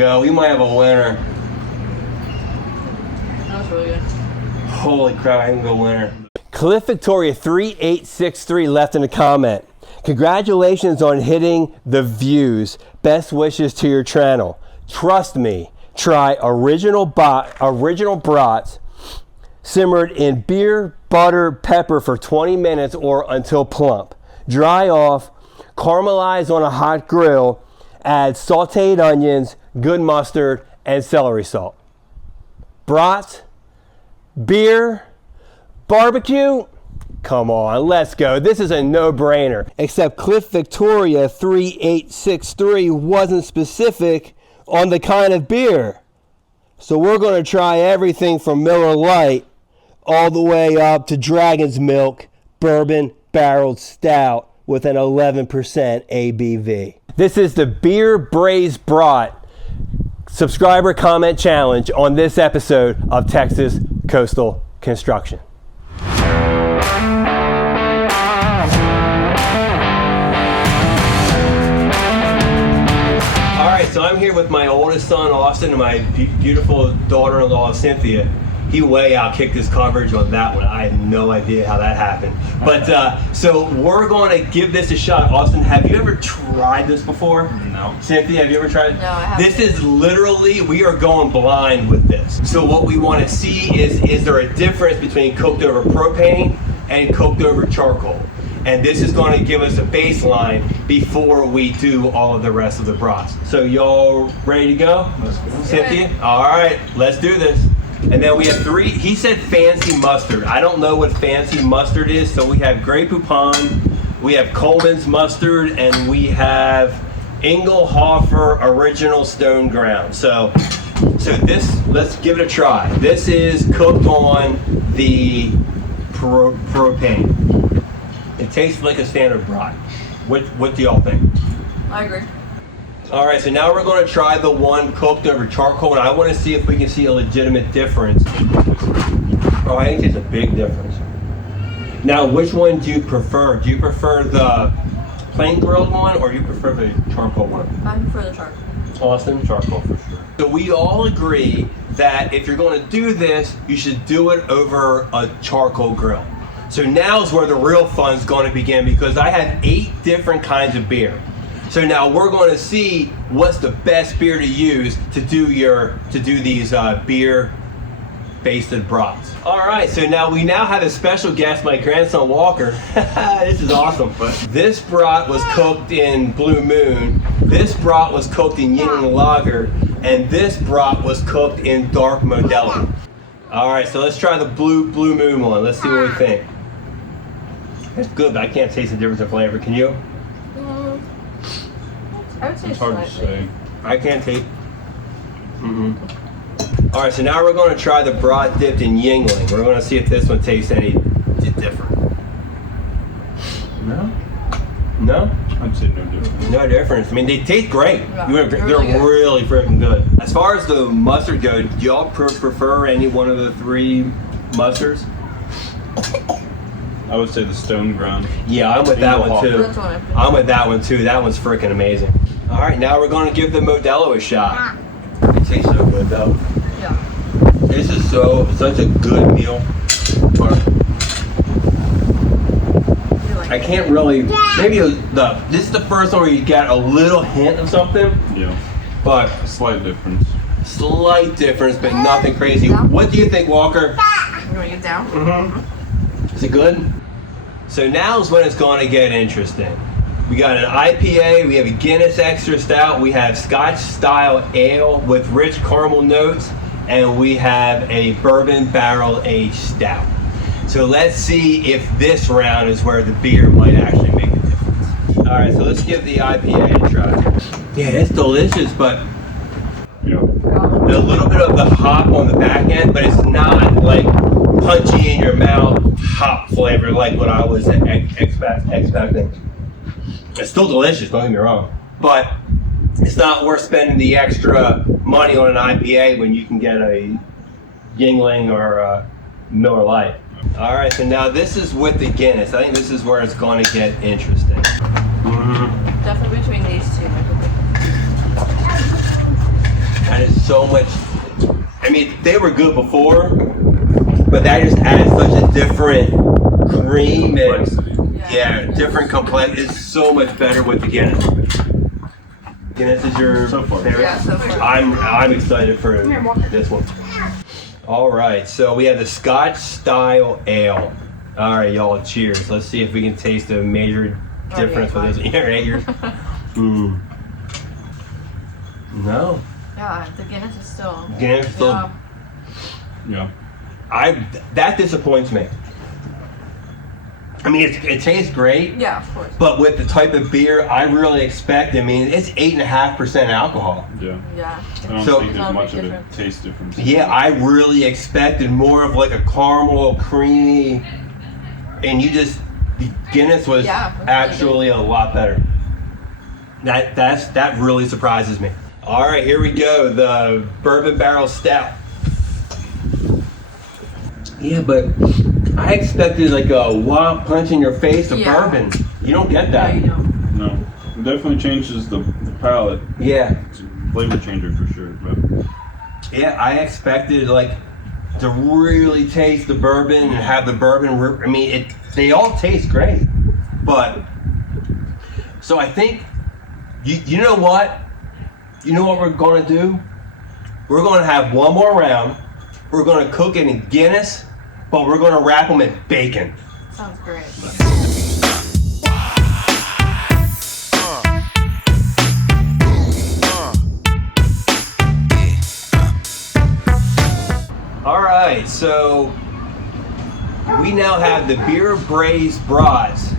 go. We might have a winner. That was really good. Holy crap, I can go winner. Cliff Victoria 3863 left in a comment. Congratulations on hitting the views. Best wishes to your channel. Trust me, try original brats simmered in beer, butter, pepper for 20 minutes or until plump. Dry off, caramelize on a hot grill, add sautéed onions, good mustard, and celery salt. Brats, beer, barbecue? Come on, let's go. This is a no-brainer. Except Cliff Victoria 3863 wasn't specific on the kind of beer. So we're going to try everything from Miller Lite all the way up to Dragon's Milk Bourbon Barreled Stout with an 11% ABV. This is the Beer Braised Brat subscriber comment challenge on this episode of Texas Coastal Construction. So I'm here with my oldest son, Austin, and my beautiful daughter-in-law, Cynthia. He way outkicked his coverage on that one. I had no idea how that happened. But so we're going to give this a shot. Austin, have you ever tried this before? No. Cynthia, have you ever tried it? No, I haven't. This is literally, we are going blind with this. So what we want to see is there a difference between cooked over propane and cooked over charcoal? And this is going to give us a baseline before we do all of the rest of the brats. So y'all ready to go? Let's go. Cynthia? All right, let's do this. And then we have three, he said fancy mustard. I don't know what fancy mustard is. So we have Grey Poupon, we have Coleman's mustard, and we have Engelhofer Original Stone Ground. So this, let's give it a try. This is cooked on the propane. It tastes like a standard brat. What do y'all think? I agree. All right, so now we're going to try the one cooked over charcoal, and I want to see if we can see a legitimate difference. Oh, I think it's a big difference. Now, which one do you prefer? Do you prefer the plain grilled one, or do you prefer the charcoal one? I prefer the charcoal. Austin? Charcoal for sure. So we all agree that if you're going to do this, you should do it over a charcoal grill. So now's where the real fun's going to begin, because I have 8 different kinds of beer. So now we're going to see what's the best beer to use to do these beer based brats. All right, so we now have a special guest, my grandson Walker. This is awesome. This brat was cooked in Blue Moon. This brat was cooked in Yingling Lager, and this brat was cooked in Dark Modelo. All right, so let's try the Blue Moon one. Let's see what we think. It's good, but I can't taste the difference in flavor. Can you? I would say It's hard to say. I can't taste. All right, so now we're going to try the brat dipped in Yingling. We're going to see if this one tastes any different. No? No? I'd say no difference. No difference. I mean, they taste great. Yeah, They're really freaking good. As far as the mustard goes, do y'all prefer any one of the 3 mustards? I would say the Stone Ground. Yeah, I'm with that one too. That's what I prefer. I'm with that one too. That one's freaking amazing. All right, now we're going to give the Modelo a shot. It tastes so good though. Yeah. This is such a good meal. I can't really. Maybe this is the first one where you get a little hint of something. Yeah. But Slight difference. slight difference, but nothing crazy. What do you think, Walker? You want to get down? Mm-hmm. Is it good? So now's when it's going to get interesting. We got an IPA, we have a Guinness Extra Stout, we have Scotch Style Ale with rich caramel notes, and we have a Bourbon Barrel Aged Stout. So let's see if this round is where the beer might actually make a difference. All right, so let's give the IPA a try. Yeah, it's delicious, but Yeah. a little bit of the hop on the back end, but it's not like punchy in your mouth hop flavor like what I was expecting. It's still delicious, don't get me wrong, but it's not worth spending the extra money on an IPA when you can get a Yingling or a Miller Lite. All right, so now this is with the Guinness. I think this is where it's going to get interesting. Definitely between these two. so much. I mean, they were good before, but that just adds such a different cream and different complex. It's so much better with the Guinness. Guinness is your favorite? Yeah, so far. I'm excited for this one. All right, so we have the Scotch style ale. All right, y'all, cheers. Let's see if we can taste a major difference with this. Yeah, right here. No. Yeah, the Guinness is still. Guinness is still. Yeah. That disappoints me. I mean, it tastes great. Yeah, of course. But with the type of beer I really expect, I mean, it's 8.5% alcohol. Yeah. Yeah. I don't So- think It's there's not a much big of a difference. taste difference. Yeah, I really expected more of like a caramel, creamy, and the Guinness was Yeah, that's actually a lot better. That really surprises me. All right, here we go. The bourbon barrel stout. Yeah, but I expected like a wild punch in your face of Yeah. bourbon. You don't get No, that. you don't. No. It definitely changes the palate. Yeah. It's a flavor changer for sure. But Yeah, I expected like to really taste the bourbon and have the bourbon. I mean, they all taste great, but so I think you know what? You know what we're gonna do? We're gonna have one more round. We're gonna cook it in Guinness, but we're gonna wrap them in bacon. Sounds great. All right, so we now have the Beer Braised Brats,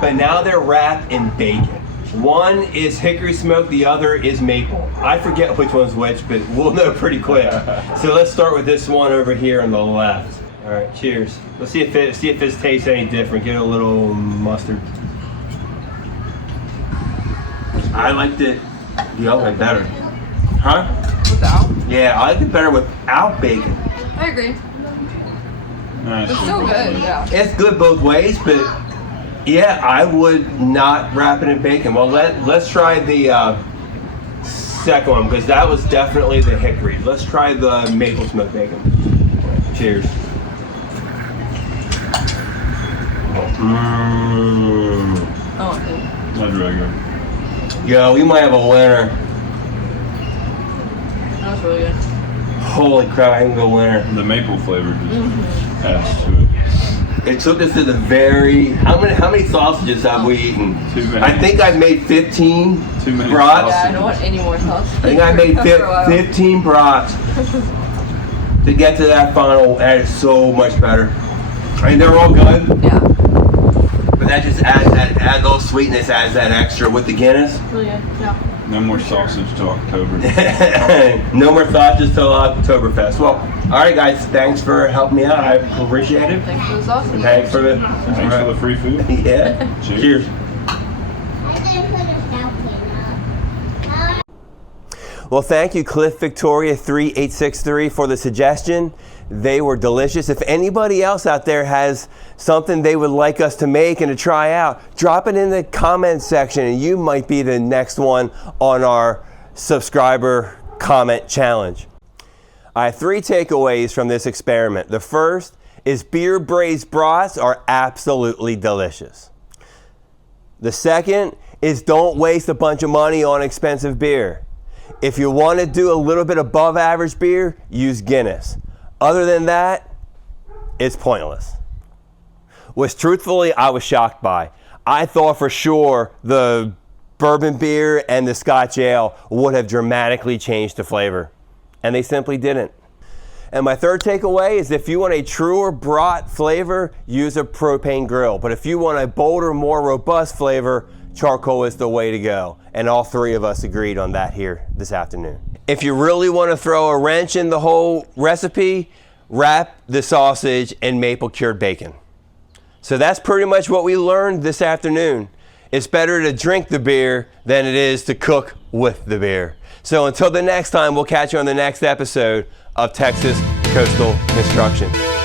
but now they're wrapped in bacon. One is hickory smoke, the other is maple. I forget which one's which, but we'll know pretty quick. So let's start with this one over here on the left. All right, cheers. Let's see if this tastes any different. Get a little mustard. I liked it the other way better. Huh? Without? Yeah, I like it better without bacon. I agree. nice. It's still good. Yeah. It's good both ways, but yeah, I would not wrap it in bacon. Well, let's try the second one because that was definitely the hickory. Let's try the maple smoked bacon. Cheers. Oh, okay. That's really good. Yo, we might have a winner. That was really good. Holy crap, I can go winner. The maple flavor just adds to it. It took us to the very. How many sausages have we eaten? Too many. I think I made 15 Too many brats. Yeah, I don't want any more sauce. I think I made 15 brats to get to that final. That is so much better. I mean, they're all good, Yeah. but that just adds that little sweetness, adds that extra with the Guinness. Really good. Yeah. No more sausage till October. No more sausages till Oktoberfest. Well, all right, guys. Thanks for helping me out. I appreciate it. Thanks for the sausage. Thanks for the. Thanks for the free food. Yeah. Cheers. Cheers. Well, thank you, Cliff Victoria 3863 for the suggestion. They were delicious. If anybody else out there has something they would like us to make and to try out, drop it in the comment section and you might be the next one on our subscriber comment challenge. I have 3 takeaways from this experiment. The first is Beer Braised Brats are absolutely delicious. The second is don't waste a bunch of money on expensive beer. If you want to do a little bit above average beer, use Guinness. Other than that, it's pointless. Which truthfully, I was shocked by. I thought for sure the bourbon beer and the Scotch ale would have dramatically changed the flavor. And they simply didn't. And my third takeaway is if you want a truer brat flavor, use a propane grill. But if you want a bolder, more robust flavor, charcoal is the way to go. And all 3 of us agreed on that here this afternoon. If you really want to throw a wrench in the whole recipe, wrap the sausage in maple cured bacon. So that's pretty much what we learned this afternoon. It's better to drink the beer than it is to cook with the beer. So until the next time, we'll catch you on the next episode of Texas Coastal Construction.